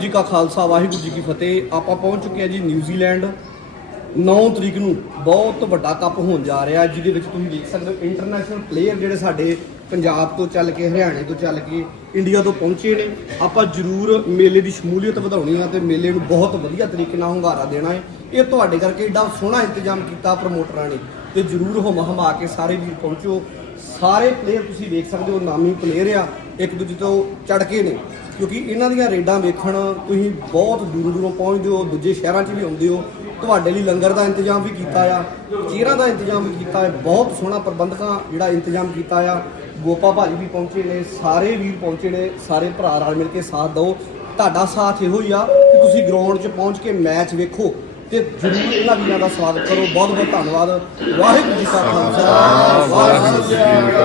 ਜੀ ਕਾ ਖਾਲਸਾ, ਵਾਹਿਗੁਰੂ ਜੀ ਕੀ ਫਤਿਹ। ਆਪਾਂ ਪਹੁੰਚ ਚੁੱਕੇ ਹਾਂ ਜੀ ਨਿਊਜ਼ੀਲੈਂਡ 9 ਤਰੀਕ ਨੂੰ ਬਹੁਤ ਵੱਡਾ ਕੱਪ ਹੋਣ ਜਾ ਰਿਹਾ, ਜਿਹਦੇ ਵਿੱਚ ਤੁਸੀਂ ਦੇਖ ਸਕਦੇ ਹੋ ਇੰਟਰਨੈਸ਼ਨਲ ਪਲੇਅਰ ਜਿਹੜੇ ਸਾਡੇ ਪੰਜਾਬ ਤੋਂ ਚੱਲ ਕੇ, ਹਰਿਆਣੇ ਤੋਂ ਚੱਲ ਕੇ ਇੰਡੀਆ ਤੋਂ ਪਹੁੰਚੇ ਨੇ। ਆਪਾਂ ਜ਼ਰੂਰ ਮੇਲੇ ਦੀ ਸ਼ਮੂਲੀਅਤ ਵਧਾਉਣੀ ਆ ਤੇ ਮੇਲੇ ਨੂੰ ਬਹੁਤ ਵਧੀਆ ਤਰੀਕੇ ਨਾਲ ਹੁੰਗਾਰਾ ਦੇਣਾ ਹੈ। ਇਹ ਤੁਹਾਡੇ ਕਰਕੇ ਏਡਾ ਸੋਹਣਾ ਇੰਤਜ਼ਾਮ ਕੀਤਾ ਪ੍ਰਮੋਟਰਾਂ ਨੇ। ਤੇ ਜ਼ਰੂਰ ਹਮ ਹਮਾ ਕੇ ਸਾਰੇ ਵੀਰ ਪਹੁੰਚੋ। ਸਾਰੇ ਪਲੇਅਰ ਤੁਸੀਂ ਦੇਖ ਸਕਦੇ ਹੋ, ਨਾਮੀ ਪਲੇਅਰ ਆ, ਇੱਕ ਦੂਜੇ ਤੋਂ ਚੜ ਕੇ ਨੇ। ਕਿਉਂਕਿ ਇਹਨਾਂ ਦੀਆਂ ਰੇਡਾਂ ਵੇਖਣ ਤੁਸੀਂ ਬਹੁਤ ਦੂਰੋਂ ਦੂਰੋਂ ਪਹੁੰਚਦੇ ਹੋ, ਦੂਜੇ ਸ਼ਹਿਰਾਂ 'ਚ ਵੀ ਆਉਂਦੇ ਹੋ। ਤੁਹਾਡੇ ਲਈ ਲੰਗਰ ਦਾ ਇੰਤਜ਼ਾਮ ਵੀ ਕੀਤਾ ਆ, ਚੀਰਾਂ ਦਾ ਇੰਤਜ਼ਾਮ ਵੀ ਕੀਤਾ ਹੈ ਬਹੁਤ ਸੋਹਣਾ ਪ੍ਰਬੰਧਕਾਂ ਜਿਹੜਾ ਇੰਤਜ਼ਾਮ ਕੀਤਾ ਆ। ਗੋਪਾ ਭਾਜੀ ਵੀ ਪਹੁੰਚੇ ਨੇ, ਸਾਰੇ ਵੀਰ ਪਹੁੰਚੇ ਨੇ, ਸਾਰੇ ਭਰਾ ਰਲ ਮਿਲ ਕੇ ਸਾਥ ਦਿਓ। ਤੁਹਾਡਾ ਸਾਥ ਇਹੋ ਹੀ ਆ ਕਿ ਤੁਸੀਂ ਗਰਾਊਂਡ 'ਚ ਪਹੁੰਚ ਕੇ ਮੈਚ ਵੇਖੋ ਤੇ ਜ਼ਰੂਰ ਇਹਨਾਂ ਵੀਰਾਂ ਦਾ ਸਵਾਗਤ ਕਰੋ। ਬਹੁਤ ਬਹੁਤ ਧੰਨਵਾਦ। ਵਾਹਿਗੁਰੂ ਜੀ ਕਾ ਖਾਲਸਾ, ਵਾਹਿਗੁਰੂ ਜੀ ਕੀ ਫਤਿਹ।